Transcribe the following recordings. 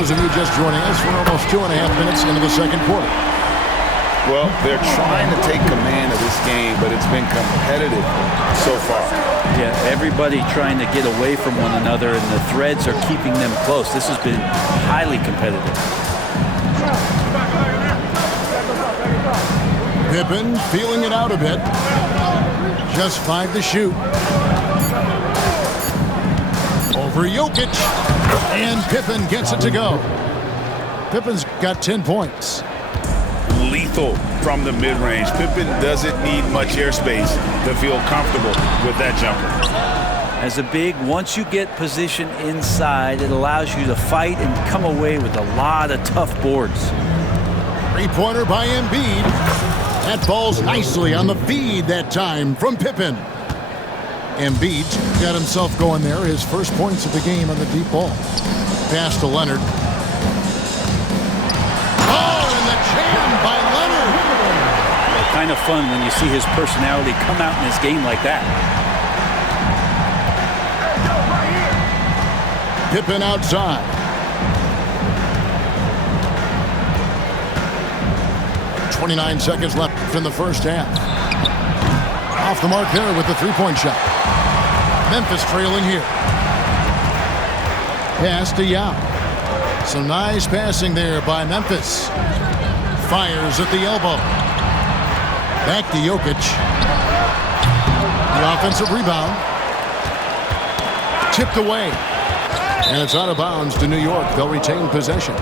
those of you just joining us, we're almost 2.5 minutes into the second quarter. Well, they're trying to take command of this game, but it's been competitive so far. Yeah, everybody trying to get away from one another, and the threads are keeping them close. This has been highly competitive. Pippen feeling it out a bit. Just 5 to shoot. Over Jokic. And Pippen gets it to go. Pippen's got 10 points. Lethal from the mid-range. Pippen doesn't need much airspace to feel comfortable with that jumper. As a big, once you get position inside, it allows you to fight and come away with a lot of tough boards. Three-pointer by Embiid. That ball's nicely on the feed that time from Pippen. Embiid got himself going there. His first points of the game on the deep ball. Pass to Leonard. By Leonard. Well, kind of fun when you see his personality come out in his game like that. Pippen outside. .29 seconds left in the first half. Off the mark there with the three-point shot. Memphis trailing here. Pass to Yao. Some nice passing there by Memphis. Fires at the elbow. Back to Jokic. The offensive rebound. Tipped away. And it's out of bounds to New York. They'll retain possession.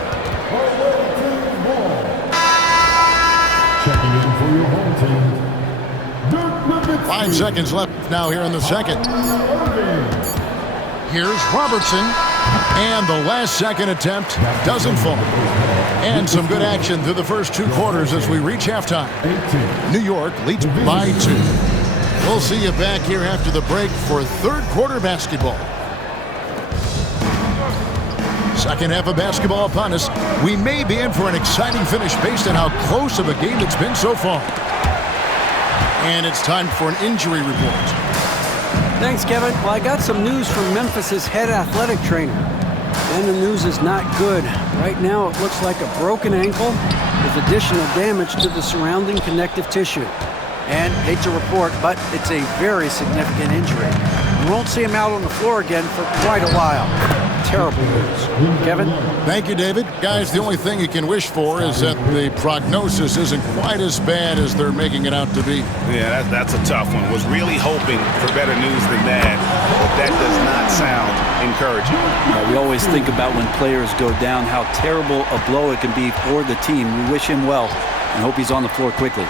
Checking in for your home team. 5 seconds left now here in the second. Here's Robertson. And the last second attempt doesn't fall. And some good action through the first 2 quarters as we reach halftime. New York leads by 2. We'll see you back here after the break for third quarter basketball. Second half of basketball upon us. We may be in for an exciting finish based on how close of a game it's been so far. And it's time for an injury report. Thanks, Kevin. Well, I got some news from Memphis's head athletic trainer. And the news is not good. Right now, it looks like a broken ankle with additional damage to the surrounding connective tissue. And, hate to report, but it's a very significant injury. We won't see him out on the floor again for quite a while. Terrible news. Kevin? Thank you, David. Guys, the only thing you can wish for is that the prognosis isn't quite as bad as they're making it out to be. Yeah, that's a tough one. Was really hoping for better news than that, but that does not sound encouraging. We always think about when players go down, how terrible a blow it can be for the team. We wish him well and hope he's on the floor quickly.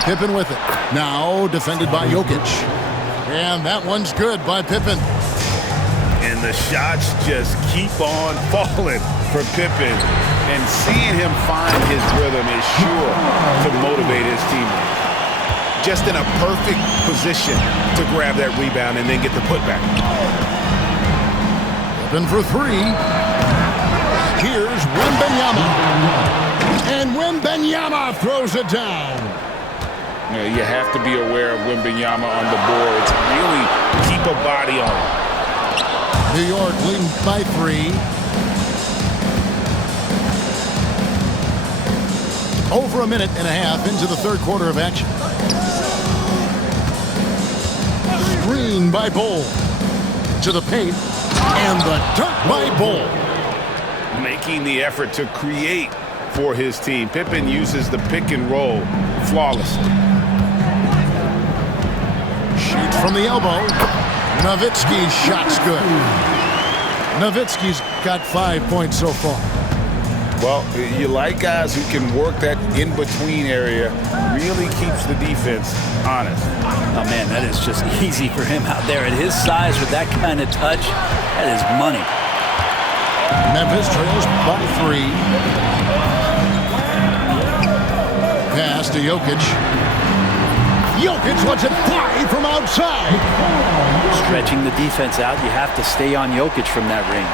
Pippen with it. Now defended by Jokic. And that one's good by Pippen. And the shots just keep on falling for Pippen. And seeing him find his rhythm is sure to motivate his teammates. Just in a perfect position to grab that rebound and then get the putback. Pippen for 3. Here's Wembanyama. And Wembanyama throws it down. You have to be aware of Wembanyama on the boards. Really keep a body on him. New York leading by 3. Over a minute and a half into the third quarter of action. Screen by Bol. To the paint. And the dunk by Bol. Making the effort to create for his team. Pippen uses the pick and roll flawlessly. Shoots from the elbow. Nowitzki's shot's good. Nowitzki's got 5 points so far. Well, you like guys who can work that in-between area. Really keeps the defense honest. Oh, man, that is just easy for him out there. At his size with that kind of touch, that is money. Memphis trails by 3. Pass to Jokic. Jokic lets it fly from outside. Stretching the defense out, you have to stay on Jokic from that range.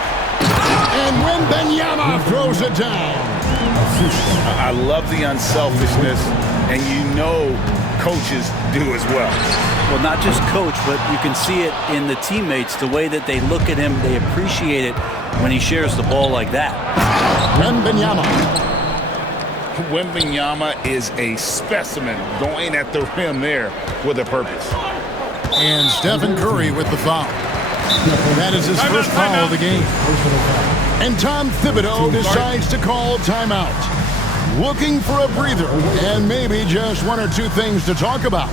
And Wembanyama throws it down. I love the unselfishness, and you know coaches do as well. Well, not just coach, but you can see it in the teammates, the way that they look at him. They appreciate it when he shares the ball like that. Wembanyama. Wembanyama is a specimen going at the rim there with a purpose. And Stephen Curry with the foul. That is his first foul of the game. And Tom Thibodeau decides to call timeout. Looking for a breather and maybe just one or two things to talk about.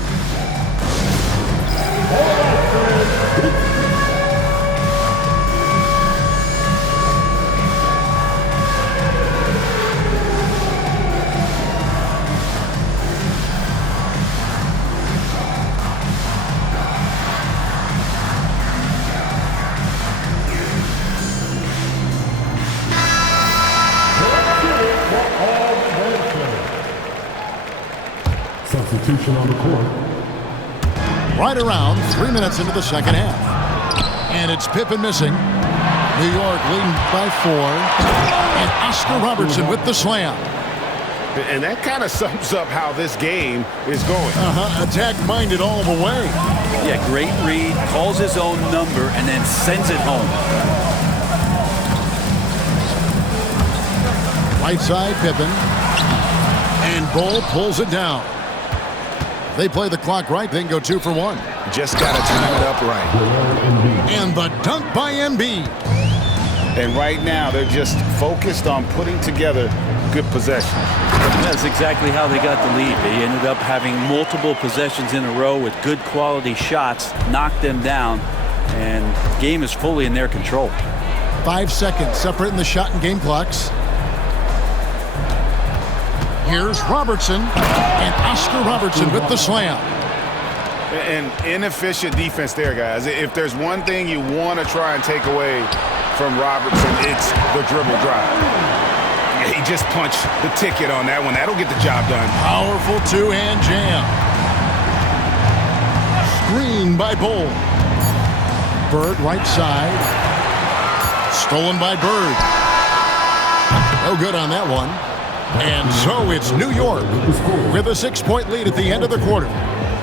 Substitution on the court. Right around 3 minutes into the second half. And it's Pippen missing. New York leading by 4. And Oscar Robertson with the slam. And that kind of sums up how this game is going. Attack-minded all the way. Yeah, great read, calls his own number, and then sends it home. Right side, Pippen. And Bull pulls it down. They play the clock right, they can go 2 for 1. Just got to time it up right. And the dunk by Embiid. And right now, they're just focused on putting together good possession. That's exactly how they got the lead. They ended up having multiple possessions in a row with good quality shots, knocked them down, and the game is fully in their control. 5 seconds separating the shot and game clocks. Here's Robertson, and Oscar Robertson with the slam. An inefficient defense there, guys. If there's one thing you want to try and take away from Robertson, it's the dribble drive. He just punched the ticket on that one. That'll get the job done. Powerful two-hand jam. Screen by Bull. Bird right side. Stolen by Bird. No good on that one. And so it's New York with a 6-point lead at the end of the quarter.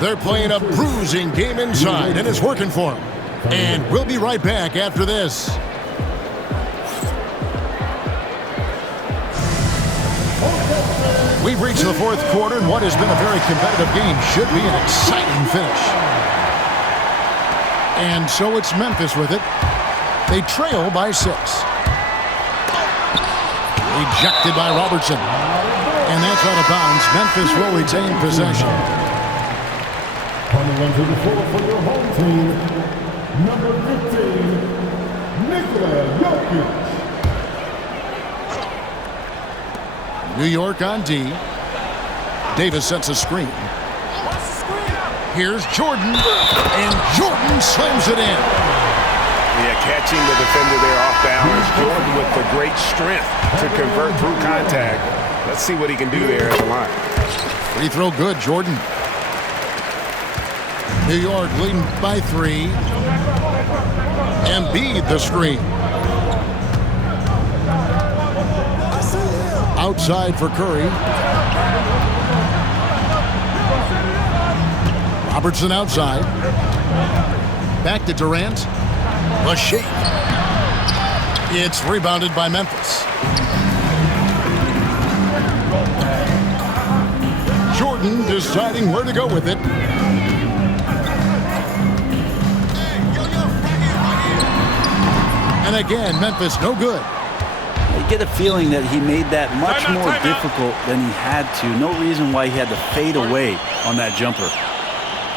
They're playing a bruising game inside, and it's working for them. And we'll be right back after this. We've reached the fourth quarter, and what has been a very competitive game should be an exciting finish. And so it's Memphis with it. They trail by 6. Ejected by Robertson. And that's out of bounds. Memphis will retain possession. Coming onto the floor for your home team, number 15, Nikola Jokic. New York on D. Davis sets a screen. Here's Jordan. And Jordan slams it in. Yeah, catching the defender there off balance. Jordan with the great strength to convert through contact. Let's see what he can do there at the line. Free throw good, Jordan. New York leading by 3. Embiid the screen. Outside for Curry. Robertson outside. Back to Durant. A shake. It's rebounded by Memphis. Jordan deciding where to go with it. And again, Memphis no good. I get a feeling that he made that much more difficult than he had to. No reason why he had to fade away on that jumper.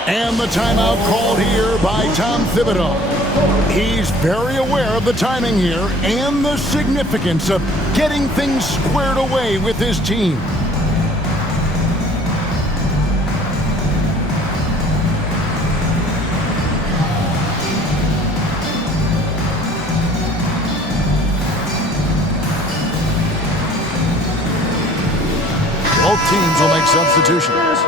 And the timeout called here by Tom Thibodeau. He's very aware of the timing here and the significance of getting things squared away with his team. Both teams will make substitutions.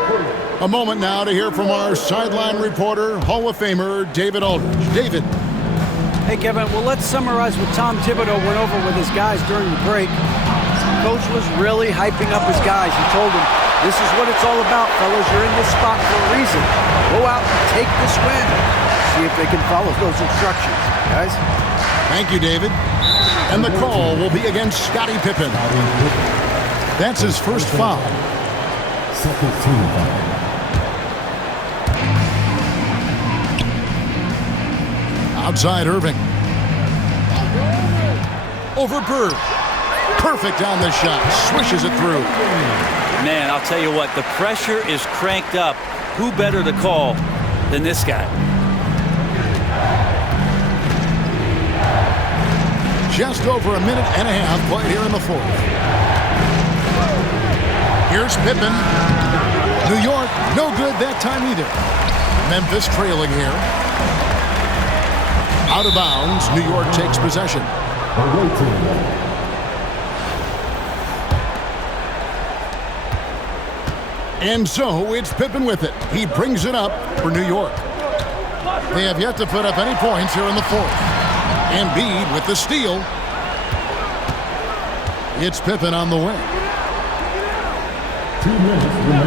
A moment now to hear from our sideline reporter, Hall of Famer David Aldridge. David. Hey, Kevin, well, let's summarize what Tom Thibodeau went over with his guys during the break. Coach was really hyping up his guys. He told them, this is what it's all about, fellas. You're in this spot for a reason. Go out and take this win. See if they can follow those instructions, guys. Thank you, David. And the call will be against Scottie Pippen. That's his first foul. Second team foul. Outside Irving. Over Bird. Perfect on the shot. Swishes it through. Man, I'll tell you what, the pressure is cranked up. Who better to call than this guy? Just over a minute and a half played here in the fourth. Here's Pippen. New York, no good that time either. Memphis trailing here. Out of bounds, New York takes possession. And so it's Pippen with it. He brings it up for New York. They have yet to put up any points here in the fourth. Embiid with the steal. It's Pippen on the wing.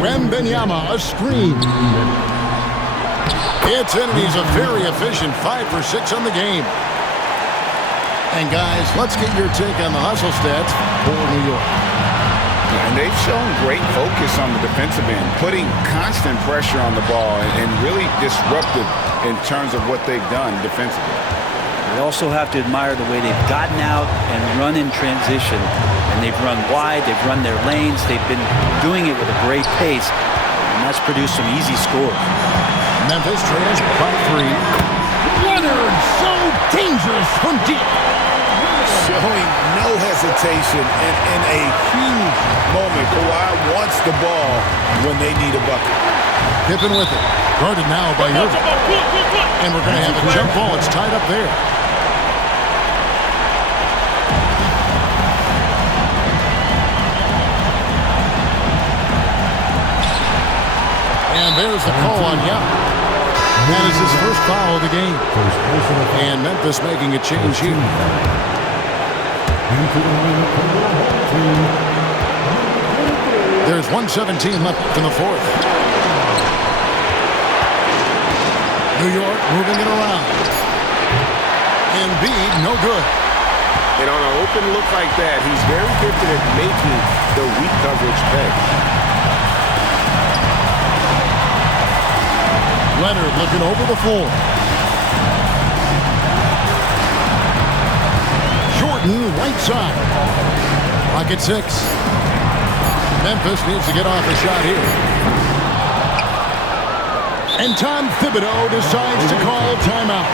Wembanyama, a screen. It's in, and he's a very efficient 5 for 6 on the game. And guys, let's get your take on the hustle stats for New York. And they've shown great focus on the defensive end, putting constant pressure on the ball and really disruptive in terms of what they've done defensively. We also have to admire the way they've gotten out and run in transition. And they've run wide, they've run their lanes, they've been doing it with a great pace, and that's produced some easy scores. Memphis trails by 3. Leonard, so dangerous from deep. Showing no hesitation and in a huge moment. Kawhi wants the ball when they need a bucket. Pippen with it. Guarded now by Irving. And we're going to have a jump ball. It's tied up there. And there's the call on Young. That is his first foul of the game. And Memphis making a change here. There's 1:17 left in the fourth. New York moving it around. Embiid, no good. And on an open look like that, he's very gifted at making the weak coverage pay. Leonard looking over the floor. Jordan, right side. Clock at 6. Memphis needs to get off a shot here. And Tom Thibodeau decides to call timeout.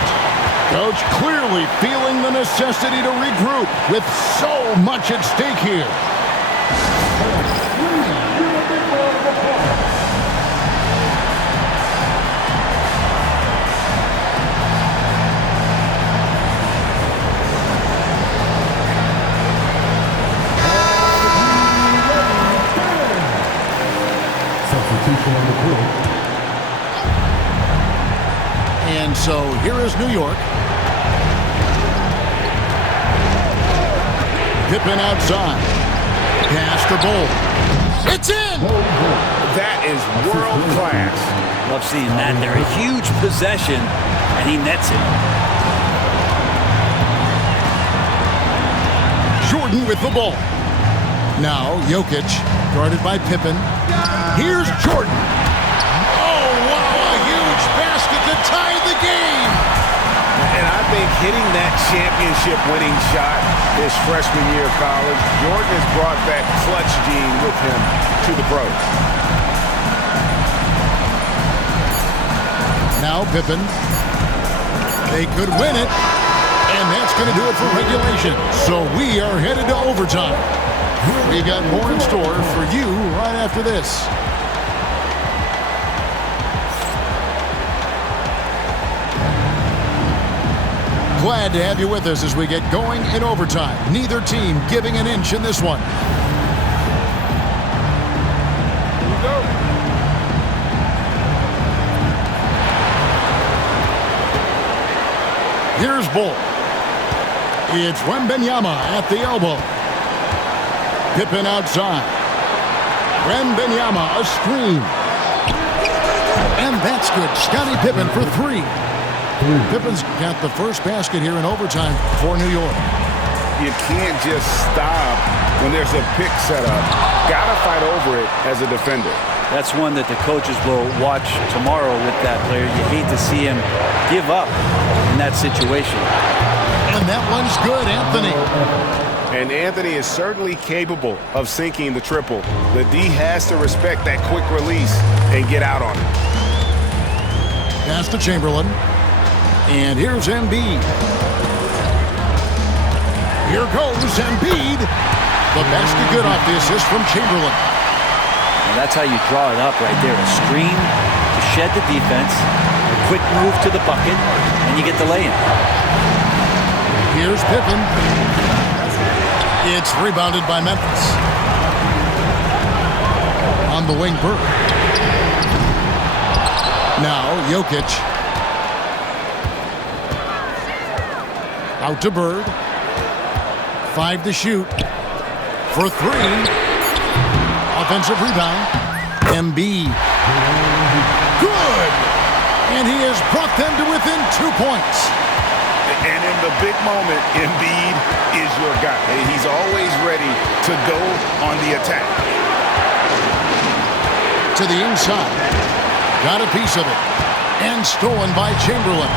Coach clearly feeling the necessity to regroup with so much at stake here. And so here is New York. Pippen outside. Pass to Bull. It's in! That is world class. Love seeing that there. A huge possession, and he nets it. Jordan with the ball. Now Jokic, guarded by Pippen. Here's Jordan. Oh, wow, a huge basket to tie the game. And I think hitting that championship-winning shot his freshman year of college, Jordan has brought that clutch gene with him to the pros. Now Pippen. They could win it. And that's going to do it for regulation. So we are headed to overtime. We got more in store for you right after this. Glad to have you with us as we get going in overtime. Neither team giving an inch in this one. Here we go. Here's Bull. It's Wembanyama at the elbow. Pippen outside. Wembanyama, a screen. And that's good. Scottie Pippen for three. Pippen's got the first basket here in overtime for New York. You can't just stop when there's a pick set up. Gotta fight over it as a defender. That's one that the coaches will watch tomorrow with that player. You hate to see him give up in that situation. And that one's good, Anthony. And Anthony is certainly capable of sinking the triple. The D has to respect that quick release and get out on it. Pass to Chamberlain. And here's Embiid. Here goes Embiid. The basket good off the assist from Chamberlain. And that's how you draw it up right there. A screen to shed the defense, a quick move to the bucket, and you get the lay-in. Here's Pippen. It's rebounded by Memphis. On the wing, Bird. Now, Jokic. Out to Bird. 5 to shoot. For 3. Offensive rebound. Embiid. Good! And he has brought them to within 2 points. And in the big moment, Embiid is your guy. He's always ready to go on the attack. To the inside. Got a piece of it. And stolen by Chamberlain.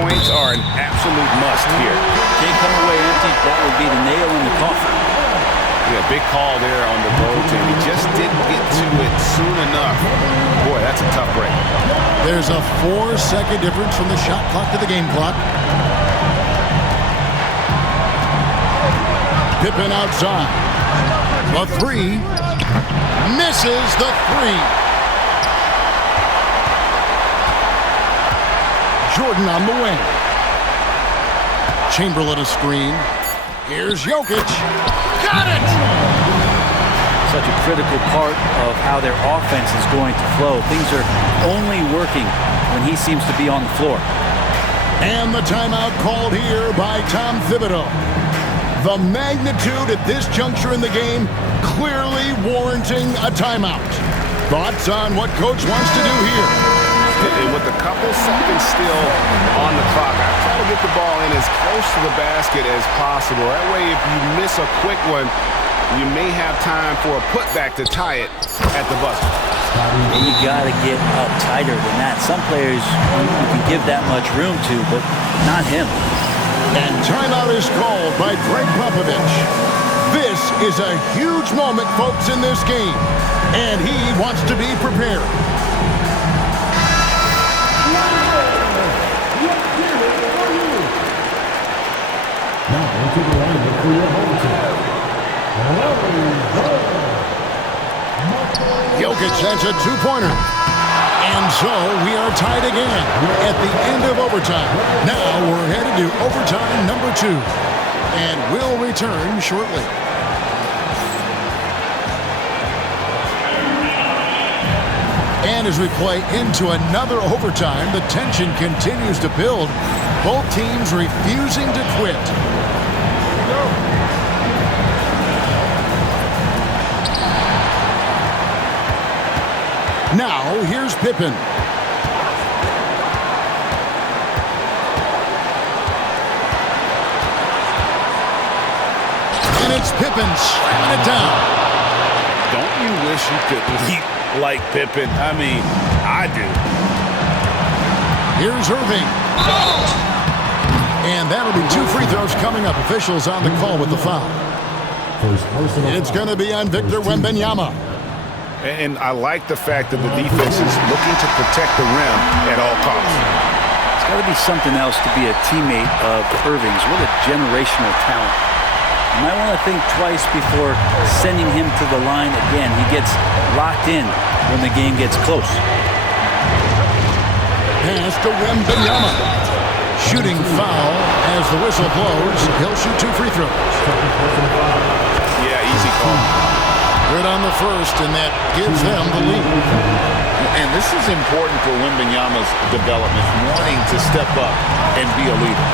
Points are an absolute must here. Can't come away empty. That would be the nail in the coffin. Yeah, big call there on the goaltender. He just didn't get to it soon enough. Boy, that's a tough break. There's a 4-second difference from the shot clock to the game clock. Pippen outside. The 3. Misses the 3. Jordan on the wing. Chamberlain a screen. Here's Jokic. Got it! Such a critical part of how their offense is going to flow. Things are only working when he seems to be on the floor. And the timeout called here by Tom Thibodeau. The magnitude at this juncture in the game clearly warranting a timeout. Thoughts on what Coach wants to do here? And with a couple seconds still on the clock, I try to get the ball in as close to the basket as possible. That way, if you miss a quick one, you may have time for a putback to tie it at the buzzer. And you got to get up tighter than that. Some players you can give that much room to, but not him. And timeout is called by Greg Popovich. This is a huge moment, folks, in this game, and he wants to be prepared. Now into the line for your home team. Jokic has a 2-pointer. And so we are tied again at the end of overtime. Now we're headed to overtime number 2. And we'll return shortly. And as we play into another overtime, the tension continues to build. Both teams refusing to quit. Now, here's Pippen. And it's Pippen slamming it down. Don't you wish you could leap like Pippen? I mean, I do. Here's Irving. And that'll be 2 free throws coming up. Officials on the call with the foul. It's going to be on Victor Wembanyama. And I like the fact that the defense is looking to protect the rim at all costs. It's got to be something else to be a teammate of Irving's. What a generational talent. You might want to think twice before sending him to the line again. He gets locked in when the game gets close. Pass to Wembanyama. Shooting foul as the whistle blows. He'll shoot 2 free throws. Yeah, easy call. Good on the first, and that gives them the lead. And this is important for Wembanyama's development, wanting to step up and be a leader.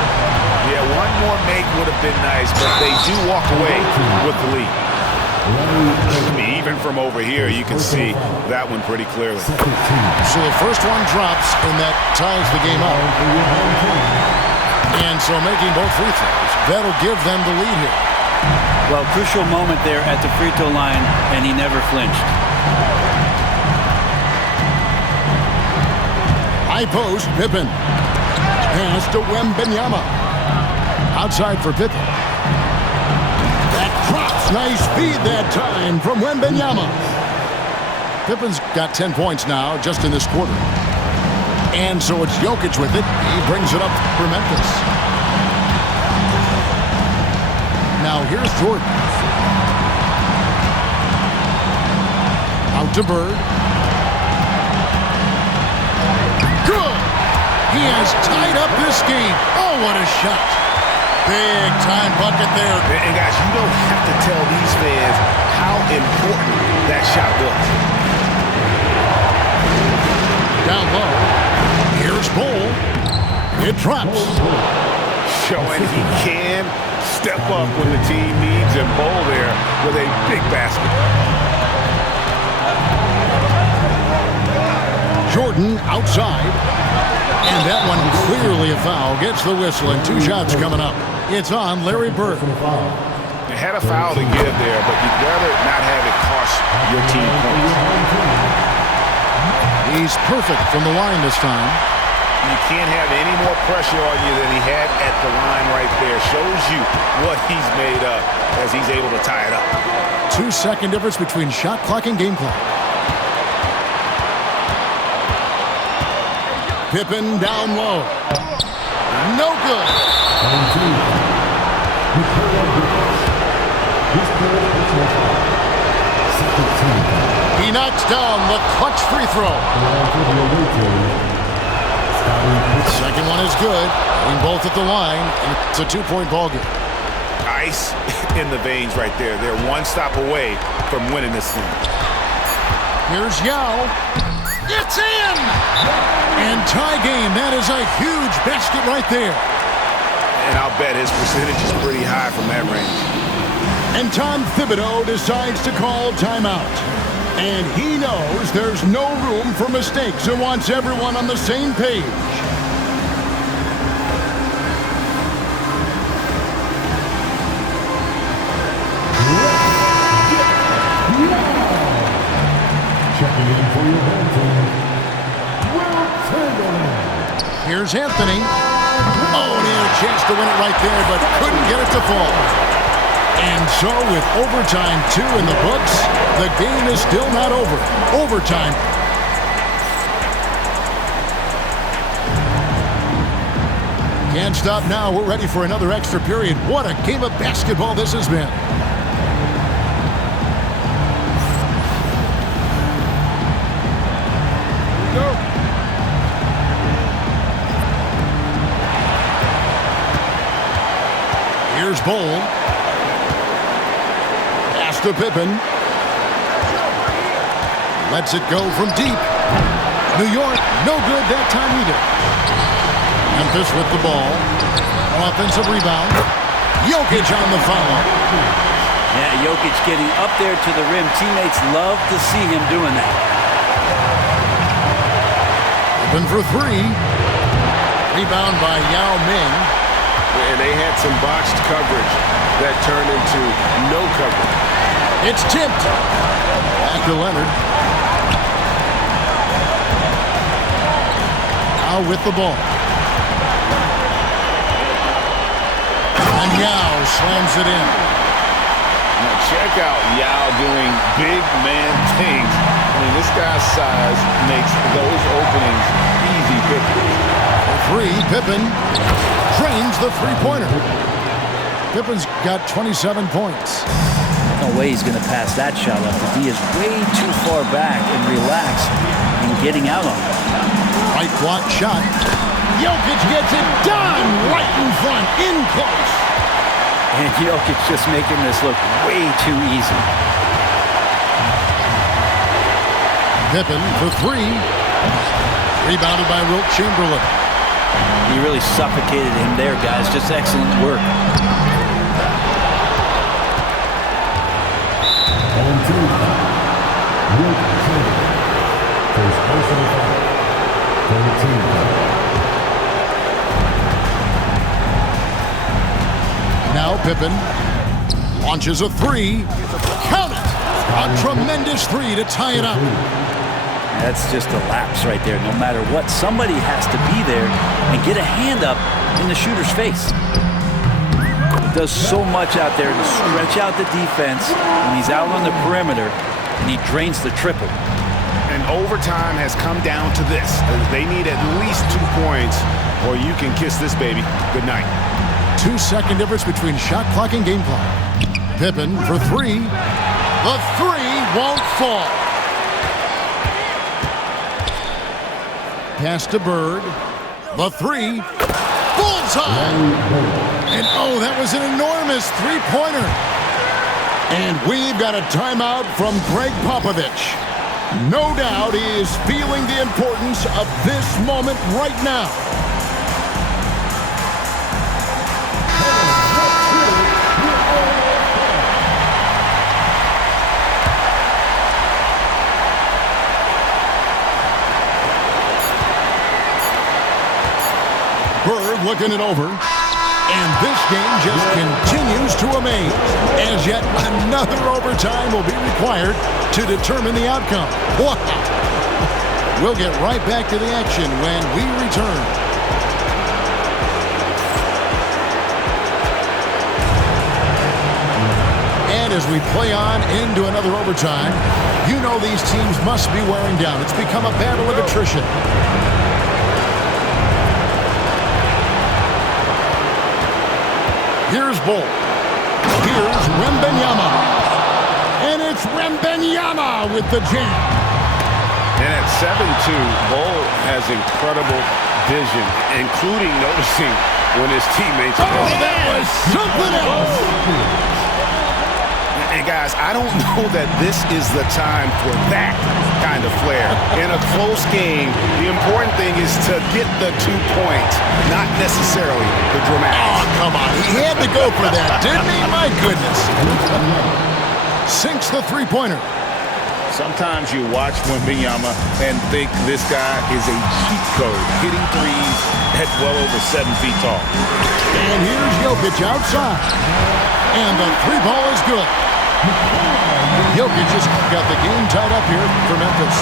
Yeah, one more make would have been nice, but they do walk away with the lead. I mean, even from over here, you can see that one pretty clearly. So the first one drops, and that ties the game up. And so making both free throws, that'll give them the lead here. Well, crucial moment there at the free throw line, and he never flinched. High post, Pippen. Pass to Wembanyama. Outside for Pippen. That drops. Nice feed that time from Wembanyama. Pippen's got 10 points now just in this quarter. And so it's Jokic with it. He brings it up for Memphis. Now here's Jordan. Out to Bird. Good! He has tied up this game. Oh, what a shot. Big time bucket there. And guys, you don't have to tell these fans how important that shot was. Down low. Here's Bol. It drops. Showing he can step up when the team needs him. Bol there with a big basket. Jordan outside. And that one clearly a foul. Gets the whistle and 2 shots coming up. It's on Larry Bird. They had a foul to give there, but you'd rather not have it cost your team points. He's perfect from the line this time. You can't have any more pressure on you than he had at the line right there. Shows you what he's made up as he's able to tie it up. 2-second difference between shot clock and game clock. Pippen down low. No good. He knocks down the clutch free throw. Second one is good. Going both at the line. And it's a 2-point ball game. Ice in the veins right there. They're one stop away from winning this thing. Here's Yao. It's in! And tie game. That is a huge basket right there. And I'll bet his percentage is pretty high from that range. And Tom Thibodeau decides to call timeout. And he knows there's no room for mistakes and wants everyone on the same page. Checking in for your home team, Will Chamberlain. Here's Anthony. Oh, and he had a chance to win it right there, but couldn't get it to fall. And so with overtime 2 in the books, the game is still not over. Overtime. Can't stop now. We're ready for another extra period. What a game of basketball this has been. Here's Bol. Pass to Pippen. Lets it go from deep. New York, no good that time either. Memphis with the ball. Offensive rebound. Jokic on the foul. Yeah, Jokic getting up there to the rim. Teammates love to see him doing that. Open for 3. Rebound by Yao Ming. And they had some botched coverage that turned into no coverage. It's tipped. Back to Leonard. Now with the ball. And Yao slams it in. Now check out Yao doing big man things. I mean, this guy's size makes those openings easy pictures. 3, Pippen drains the three-pointer. Pippen's got 27 points. No way he's going to pass that shot up. The D is way too far back and relaxed and getting out on it. Right block shot. Jokic gets it done right in front, in close. And Jokic just making this look way too easy. Pippen for 3. Rebounded by Wilt Chamberlain. He really suffocated him there, guys. Just excellent work. Pippen launches a three. Count it! A tremendous three to tie it up. That's just a lapse right there. No matter what, somebody has to be there and get a hand up in the shooter's face. He does so much out there to stretch out the defense when he's out on the perimeter, and he drains the triple. And overtime has come down to this. They need at least 2 points, or you can kiss this baby goodnight. 2-second difference between shot clock and game clock. Pippen for three. The three won't fall. Pass to Bird. The three. Bullseye! And oh, that was an enormous three-pointer. And we've got a timeout from Greg Popovich. No doubt he is feeling the importance of this moment right now. Bird looking it over. And this game just continues to amaze, as yet another overtime will be required to determine the outcome. Wow! We'll get right back to the action when we return. And as we play on into another overtime, you know these teams must be wearing down. It's become a battle of attrition. Here's Bull. Here's Wembanyama. And it's Wembanyama with the jam. And at 7'2", Bull has incredible vision, including noticing when his teammates... Oh, that was something else! And guys, I don't know that this is the time for that kind of flair. In a close game, the important thing is to get the 2 points, not necessarily the dramatics. Oh, come on. He had to go for that, didn't he? My goodness. Sinks the three-pointer. Sometimes you watch Wembanyama and think this guy is a cheat code, hitting threes at well over 7 feet tall. And here's Jokic outside. And the three ball is good. Jokic just got the game tied up here for Memphis.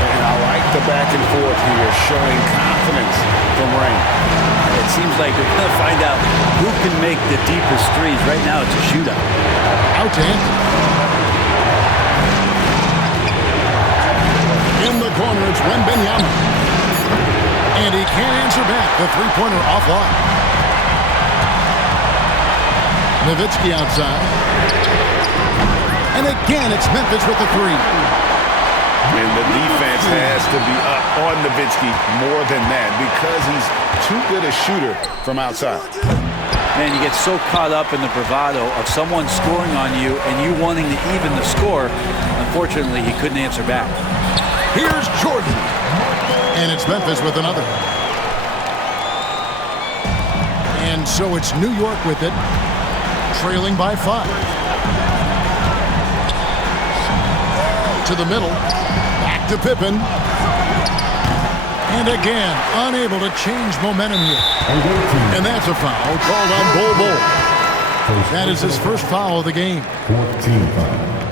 And I like the back and forth here, showing confidence from Rain. It seems like we're going to find out who can make the deepest threes. Right now, it's a shootout. Out to Anthony. In the corner, it's Wembanyama. And he can't answer back. The three-pointer offline. Nowitzki outside. And again, it's Memphis with the three. And the defense has to be up on Nowitzki more than that because he's too good a shooter from outside. Man, you get so caught up in the bravado of someone scoring on you and you wanting to even the score. Unfortunately, he couldn't answer back. Here's Jordan. And it's Memphis with another. And so it's New York with it, trailing by 5. To the middle, back to Pippen. And again, unable to change momentum here. And that's a foul called on Bol Bol. That is his first foul of the game. 14 foul.